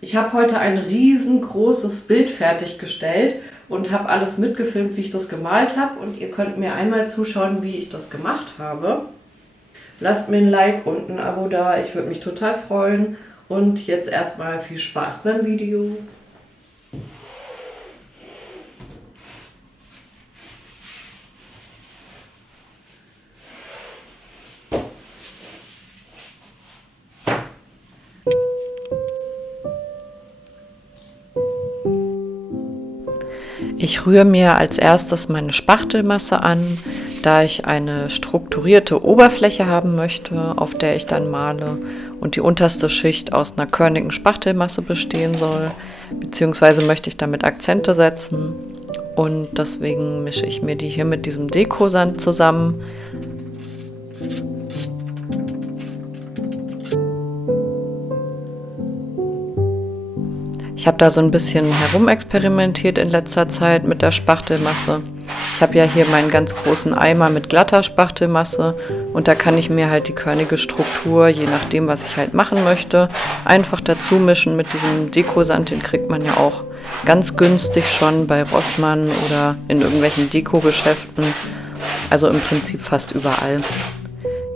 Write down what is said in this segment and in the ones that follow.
Ich habe heute ein riesengroßes Bild fertiggestellt und habe alles mitgefilmt, wie ich das gemalt habe. Und ihr könnt mir einmal zuschauen, wie ich das gemacht habe. Lasst mir ein Like und ein Abo da, ich würde mich total freuen. Und jetzt erstmal viel Spaß beim Video. Ich rühre mir als erstes meine Spachtelmasse an, da ich eine strukturierte Oberfläche haben möchte, auf der ich dann male und die unterste Schicht aus einer körnigen Spachtelmasse bestehen soll, beziehungsweise möchte ich damit Akzente setzen und deswegen mische ich mir die hier mit diesem Dekosand zusammen. Ich habe da so ein bisschen herumexperimentiert in letzter Zeit mit der Spachtelmasse. Ich habe ja hier meinen ganz großen Eimer mit glatter Spachtelmasse und da kann ich mir halt die körnige Struktur, je nachdem, was ich halt machen möchte, einfach dazu mischen mit diesem Dekosand. Den kriegt man ja auch ganz günstig schon bei Rossmann oder in irgendwelchen Dekogeschäften. Also im Prinzip fast überall.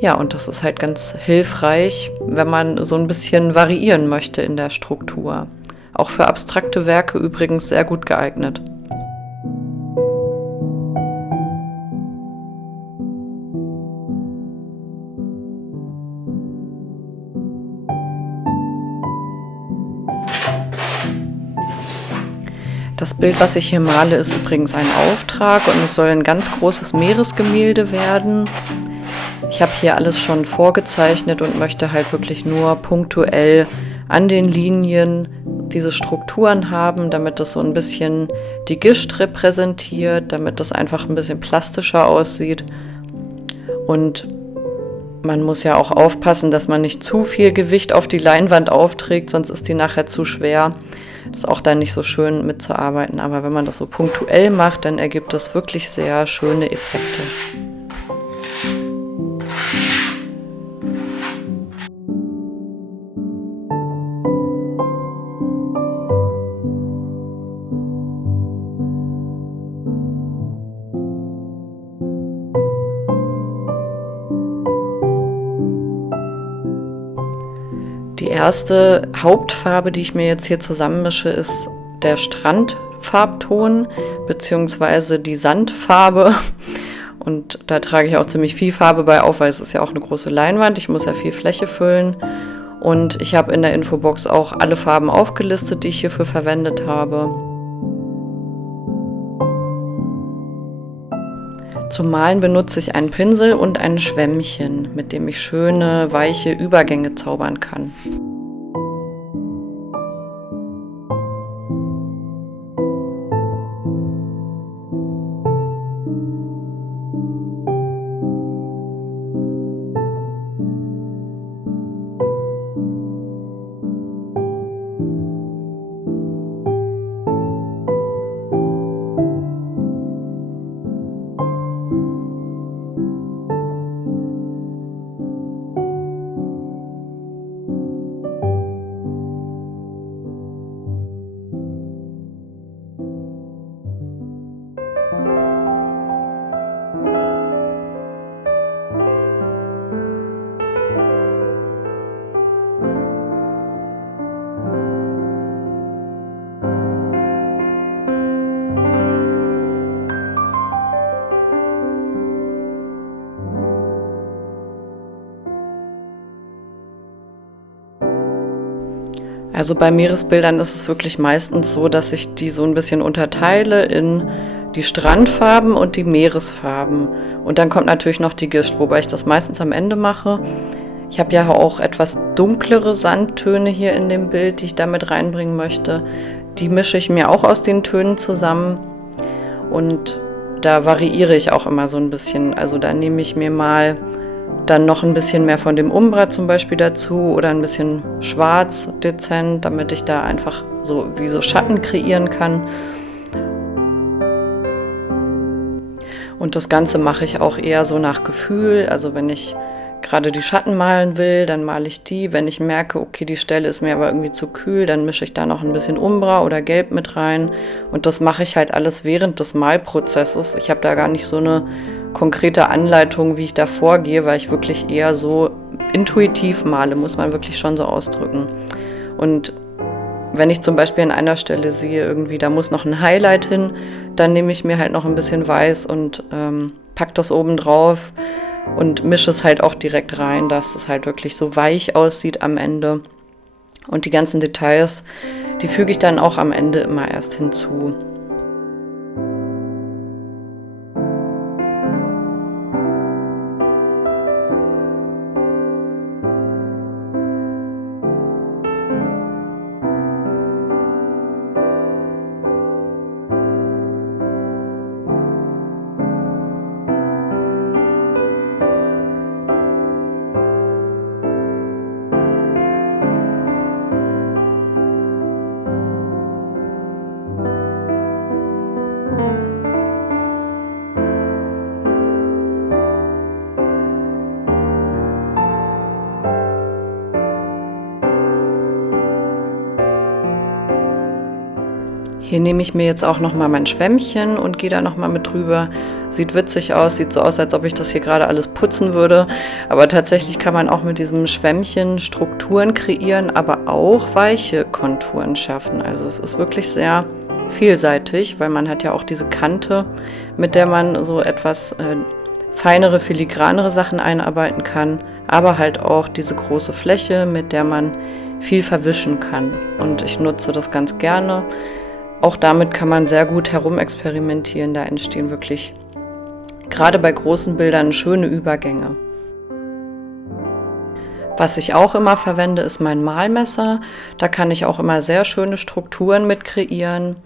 Ja, und das ist halt ganz hilfreich, wenn man so ein bisschen variieren möchte in der Struktur. Auch für abstrakte Werke übrigens sehr gut geeignet. Das Bild, was ich hier male, ist übrigens ein Auftrag und es soll ein ganz großes Meeresgemälde werden. Ich habe hier alles schon vorgezeichnet und möchte halt wirklich nur punktuell an den Linien diese Strukturen haben, damit das so ein bisschen die Gischt repräsentiert, damit das einfach ein bisschen plastischer aussieht. Und man muss ja auch aufpassen, dass man nicht zu viel Gewicht auf die Leinwand aufträgt, sonst ist die nachher zu schwer. Das ist auch dann nicht so schön mitzuarbeiten, aber wenn man das so punktuell macht, dann ergibt das wirklich sehr schöne Effekte. Die erste Hauptfarbe, die ich mir jetzt hier zusammenmische, ist der Strandfarbton bzw. die Sandfarbe. Und da trage ich auch ziemlich viel Farbe bei auf, weil es ist ja auch eine große Leinwand. Ich muss ja viel Fläche füllen. Und ich habe in der Infobox auch alle Farben aufgelistet, die ich hierfür verwendet habe. Zum Malen benutze ich einen Pinsel und ein Schwämmchen, mit dem ich schöne, weiche Übergänge zaubern kann. Also bei Meeresbildern ist es wirklich meistens so, dass ich die so ein bisschen unterteile in die Strandfarben und die Meeresfarben. Und dann kommt natürlich noch die Gischt, wobei ich das meistens am Ende mache. Ich habe ja auch etwas dunklere Sandtöne hier in dem Bild, die ich damit reinbringen möchte. Die mische ich mir auch aus den Tönen zusammen und da variiere ich auch immer so ein bisschen. Also da nehme ich mir mal dann noch ein bisschen mehr von dem Umbra zum Beispiel dazu oder ein bisschen schwarz dezent, damit ich da einfach so wie so Schatten kreieren kann. Und das Ganze mache ich auch eher so nach Gefühl. Also wenn ich gerade die Schatten malen will, dann male ich die. Wenn ich merke, okay, die Stelle ist mir aber irgendwie zu kühl, dann mische ich da noch ein bisschen Umbra oder Gelb mit rein. Und das mache ich halt alles während des Malprozesses. Ich habe da gar nicht so eine konkrete Anleitung, wie ich da vorgehe, weil ich wirklich eher so intuitiv male, muss man wirklich schon so ausdrücken. Und wenn ich zum Beispiel an einer Stelle sehe, irgendwie, da muss noch ein Highlight hin, dann nehme ich mir halt noch ein bisschen Weiß und pack das oben drauf und mische es halt auch direkt rein, dass es halt wirklich so weich aussieht am Ende. Und die ganzen Details, die füge ich dann auch am Ende immer erst hinzu. Hier nehme ich mir jetzt auch nochmal mein Schwämmchen und gehe da nochmal mit drüber. Sieht witzig aus, sieht so aus, als ob ich das hier gerade alles putzen würde. Aber tatsächlich kann man auch mit diesem Schwämmchen Strukturen kreieren, aber auch weiche Konturen schaffen. Also es ist wirklich sehr vielseitig, weil man hat ja auch diese Kante, mit der man so etwas feinere, filigranere Sachen einarbeiten kann. Aber halt auch diese große Fläche, mit der man viel verwischen kann. Und ich nutze das ganz gerne. Auch damit kann man sehr gut herumexperimentieren. Da entstehen wirklich gerade bei großen Bildern schöne Übergänge. Was ich auch immer verwende, ist mein Malmesser. Da kann ich auch immer sehr schöne Strukturen mit kreieren.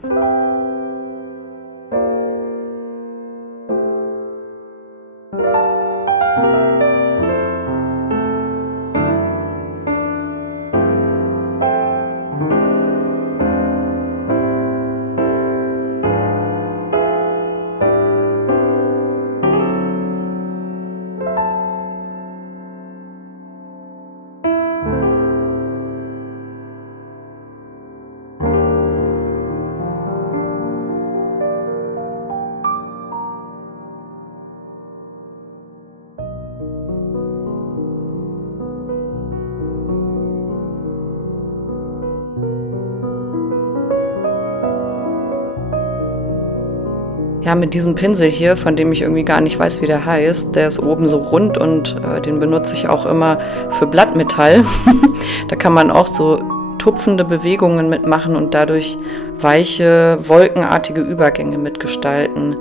Ja, mit diesem Pinsel hier, von dem ich irgendwie gar nicht weiß, wie der heißt, der ist oben so rund und den benutze ich auch immer für Blattmetall. Da kann man auch so tupfende Bewegungen mitmachen und dadurch weiche, wolkenartige Übergänge mitgestalten.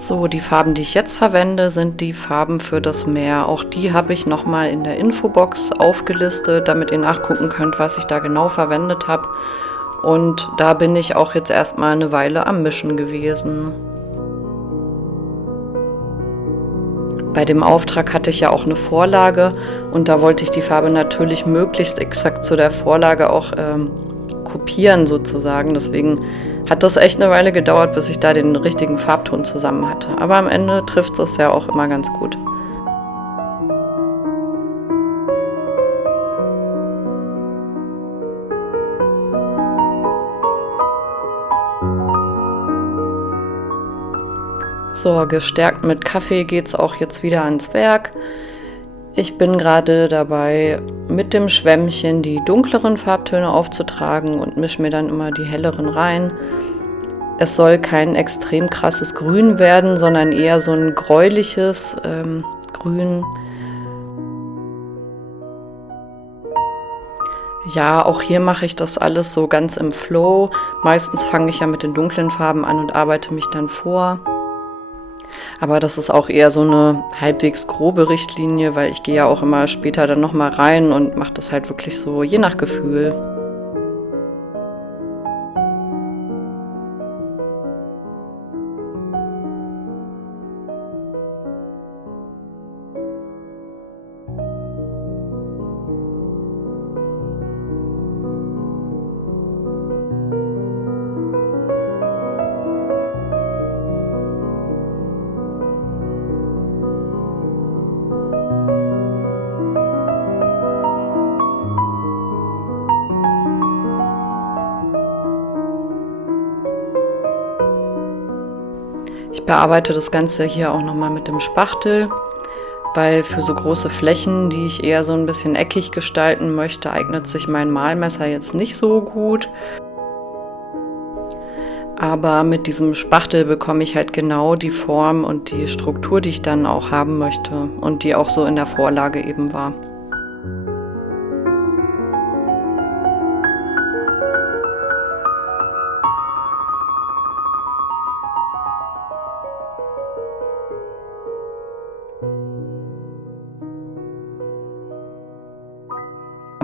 So, die Farben, die ich jetzt verwende, sind die Farben für das Meer. Auch die habe ich nochmal in der Infobox aufgelistet, damit ihr nachgucken könnt, was ich da genau verwendet habe. Und da bin ich auch jetzt erstmal eine Weile am Mischen gewesen. Bei dem Auftrag hatte ich ja auch eine Vorlage und da wollte ich die Farbe natürlich möglichst exakt zu der Vorlage auch kopieren sozusagen. Deswegen hat das echt eine Weile gedauert, bis ich da den richtigen Farbton zusammen hatte. Aber am Ende trifft es ja auch immer ganz gut. So, gestärkt mit Kaffee geht es auch jetzt wieder ans Werk. Ich bin gerade dabei, mit dem Schwämmchen die dunkleren Farbtöne aufzutragen und mische mir dann immer die helleren rein. Es soll kein extrem krasses Grün werden, sondern eher so ein gräuliches Grün. Ja, auch hier mache ich das alles so ganz im Flow. Meistens fange ich ja mit den dunklen Farben an und arbeite mich dann vor. Aber das ist auch eher so eine halbwegs grobe Richtlinie, weil ich gehe ja auch immer später dann nochmal rein und mache das halt wirklich so je nach Gefühl. bearbeite das Ganze hier auch nochmal mit dem Spachtel, weil für so große Flächen, die ich eher so ein bisschen eckig gestalten möchte, eignet sich mein Malmesser jetzt nicht so gut. Aber mit diesem Spachtel bekomme ich halt genau die Form und die Struktur, die ich dann auch haben möchte und die auch so in der Vorlage eben war.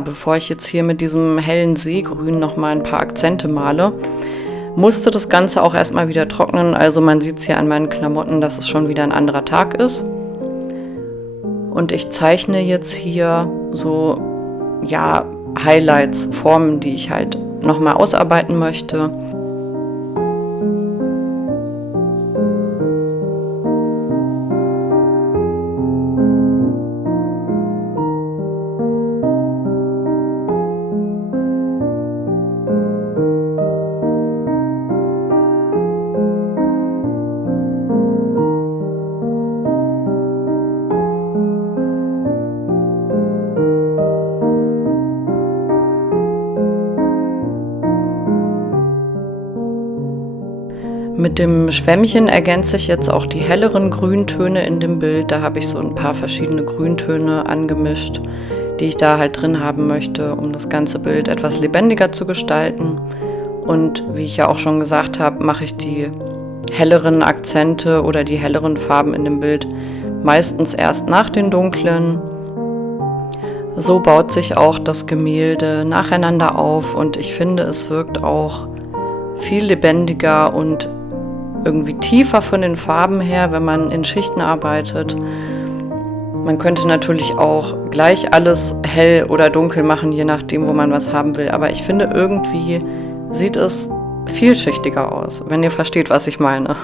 Bevor ich jetzt hier mit diesem hellen Seegrün noch mal ein paar Akzente male, musste das Ganze auch erstmal wieder trocknen. Also man sieht es hier an meinen Klamotten, dass es schon wieder ein anderer Tag ist. Und ich zeichne jetzt hier so, ja, Highlights, Formen, die ich halt noch mal ausarbeiten möchte. Mit dem Schwämmchen ergänze ich jetzt auch die helleren Grüntöne in dem Bild. Da habe ich so ein paar verschiedene Grüntöne angemischt, die ich da halt drin haben möchte, um das ganze Bild etwas lebendiger zu gestalten. Und wie ich ja auch schon gesagt habe, mache ich die helleren Akzente oder die helleren Farben in dem Bild meistens erst nach den dunklen. So baut sich auch das Gemälde nacheinander auf und ich finde, es wirkt auch viel lebendiger und irgendwie tiefer von den Farben her, wenn man in Schichten arbeitet. Man könnte natürlich auch gleich alles hell oder dunkel machen, je nachdem, wo man was haben will. Aber ich finde, irgendwie sieht es vielschichtiger aus, wenn ihr versteht, was ich meine.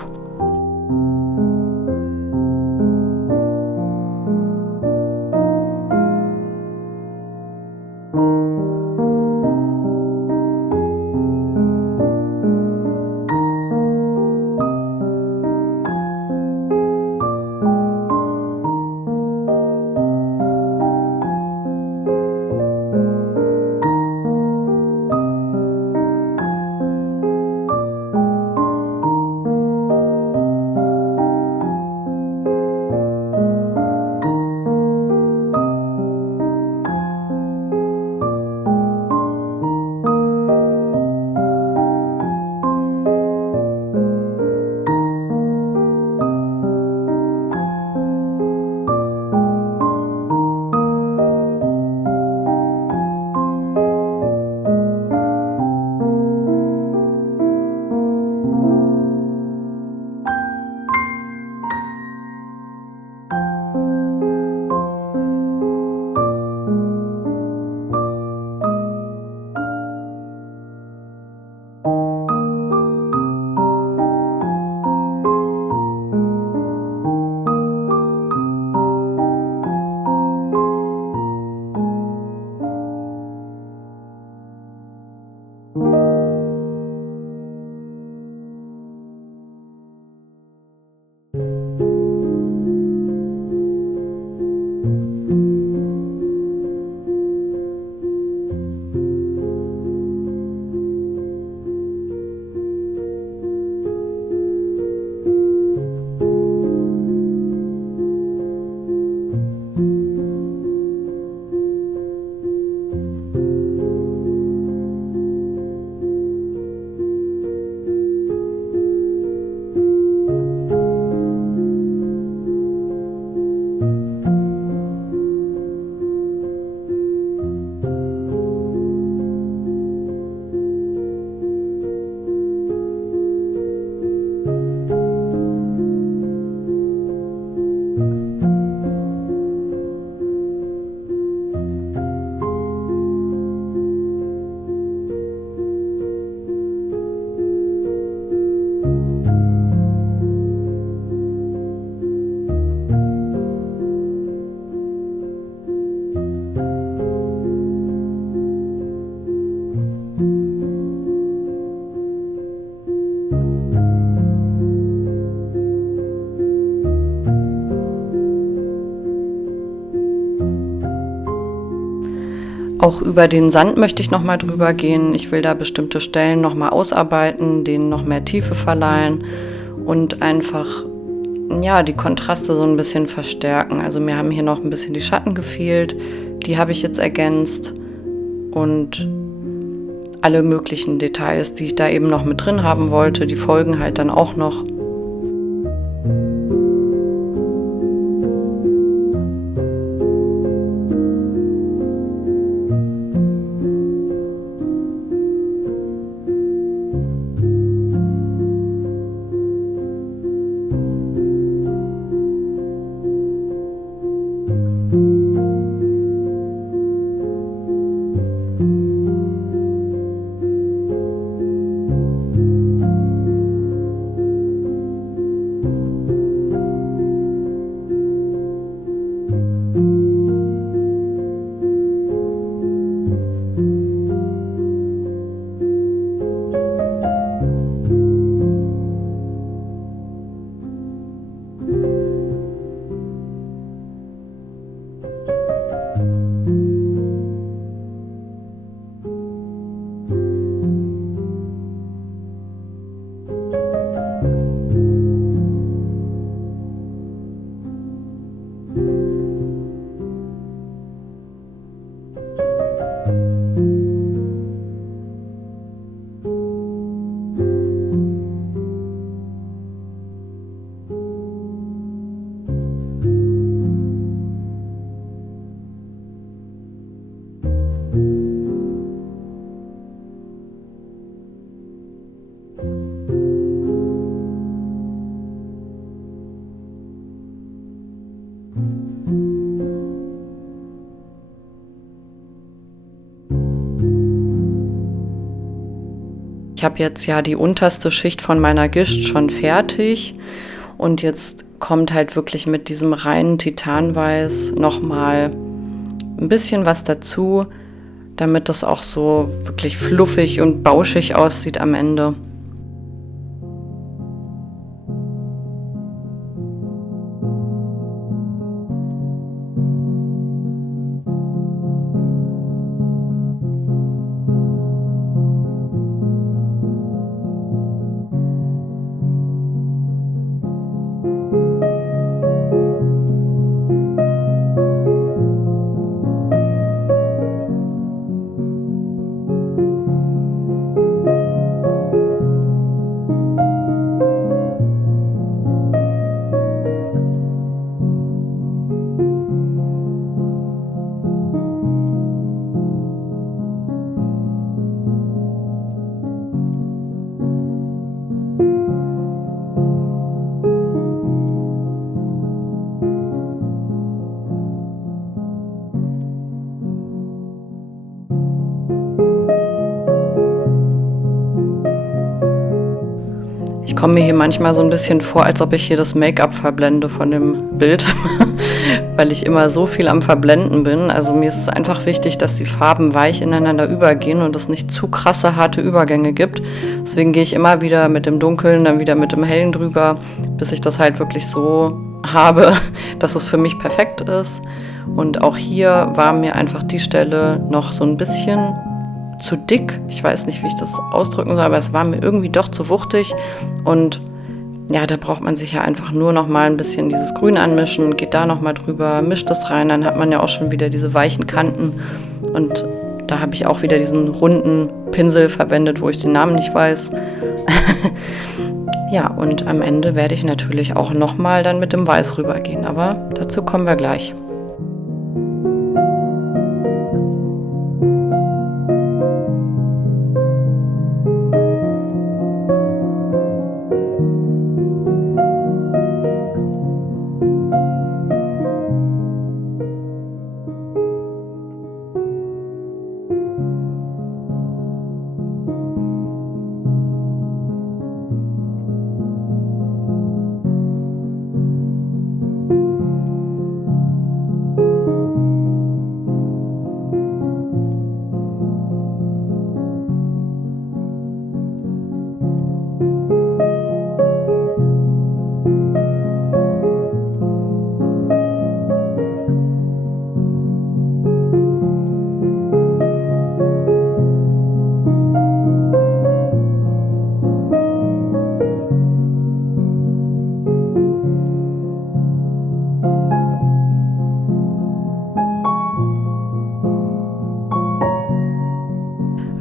Auch über den Sand möchte ich nochmal drüber gehen. Ich will da bestimmte Stellen nochmal ausarbeiten, denen noch mehr Tiefe verleihen und einfach ja, die Kontraste so ein bisschen verstärken. Also mir haben hier noch ein bisschen die Schatten gefehlt, die habe ich jetzt ergänzt und alle möglichen Details, die ich da eben noch mit drin haben wollte, die folgen halt dann auch noch. Ich habe jetzt ja die unterste Schicht von meiner Gischt schon fertig und jetzt kommt halt wirklich mit diesem reinen Titanweiß nochmal ein bisschen was dazu, damit das auch so wirklich fluffig und bauschig aussieht am Ende. Ich komme mir hier manchmal so ein bisschen vor, als ob ich hier das Make-up verblende von dem Bild, weil ich immer so viel am Verblenden bin. Also mir ist es einfach wichtig, dass die Farben weich ineinander übergehen und es nicht zu krasse, harte Übergänge gibt. Deswegen gehe ich immer wieder mit dem Dunklen, dann wieder mit dem Hellen drüber, bis ich das halt wirklich so habe, dass es für mich perfekt ist. Und auch hier war mir einfach die Stelle noch so ein bisschen zu dick. Ich weiß nicht, wie ich das ausdrücken soll, aber es war mir irgendwie doch zu wuchtig. Und ja, da braucht man sich ja einfach nur noch mal ein bisschen dieses Grün anmischen, geht da noch mal drüber, mischt das rein, dann hat man ja auch schon wieder diese weichen Kanten. Und da habe ich auch wieder diesen runden Pinsel verwendet, wo ich den Namen nicht weiß. Ja, und am Ende werde ich natürlich auch noch mal dann mit dem Weiß rübergehen, aber dazu kommen wir gleich.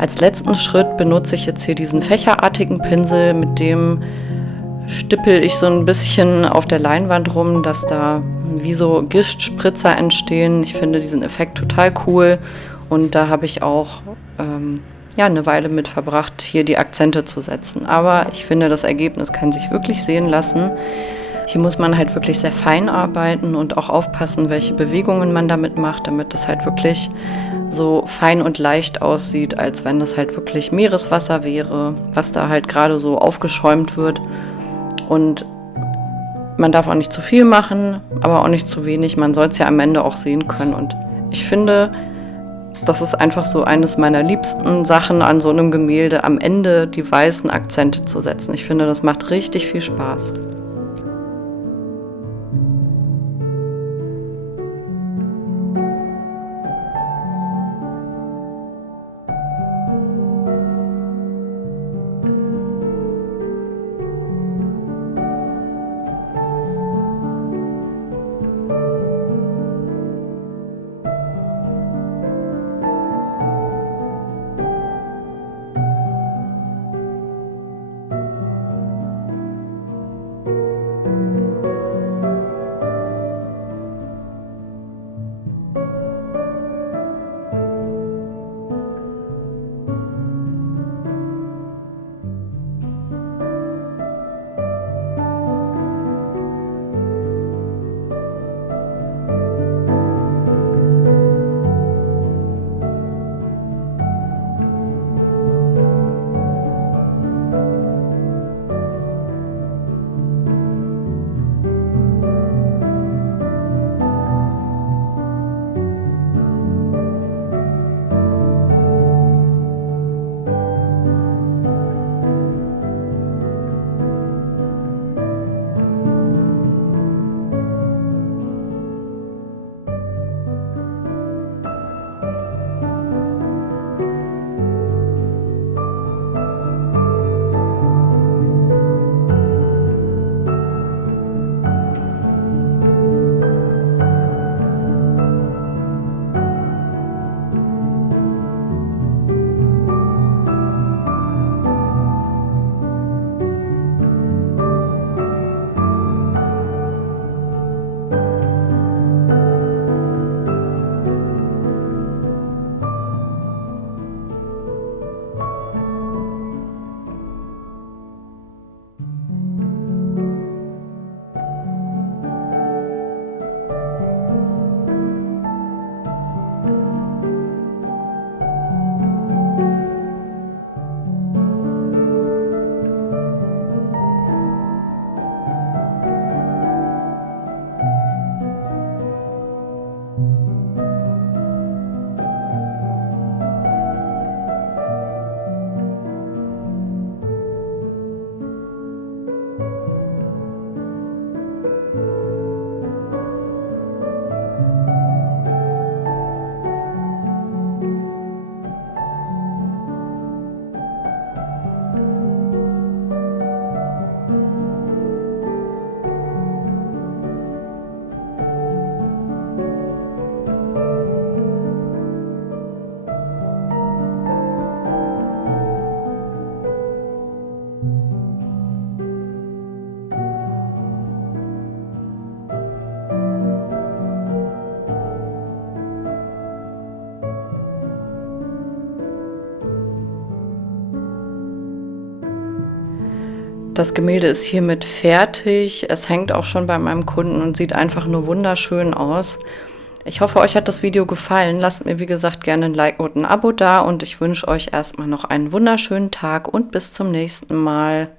als letzten Schritt benutze ich jetzt hier diesen fächerartigen Pinsel, mit dem stippel ich so ein bisschen auf der Leinwand rum, dass da wie so Gischtspritzer entstehen. Ich finde diesen Effekt total cool und da habe ich auch eine Weile mit verbracht, hier die Akzente zu setzen. Aber ich finde, das Ergebnis kann sich wirklich sehen lassen. Hier muss man halt wirklich sehr fein arbeiten und auch aufpassen, welche Bewegungen man damit macht, damit es halt wirklich so fein und leicht aussieht, als wenn das halt wirklich Meereswasser wäre, was da halt gerade so aufgeschäumt wird. Und man darf auch nicht zu viel machen, aber auch nicht zu wenig. Man soll es ja am Ende auch sehen können. Und ich finde, das ist einfach so eines meiner liebsten Sachen an so einem Gemälde, am Ende die weißen Akzente zu setzen. Ich finde, das macht richtig viel Spaß. Das Gemälde ist hiermit fertig. Es hängt auch schon bei meinem Kunden und sieht einfach nur wunderschön aus. Ich hoffe, euch hat das Video gefallen. Lasst mir, wie gesagt, gerne ein Like und ein Abo da und ich wünsche euch erstmal noch einen wunderschönen Tag und bis zum nächsten Mal.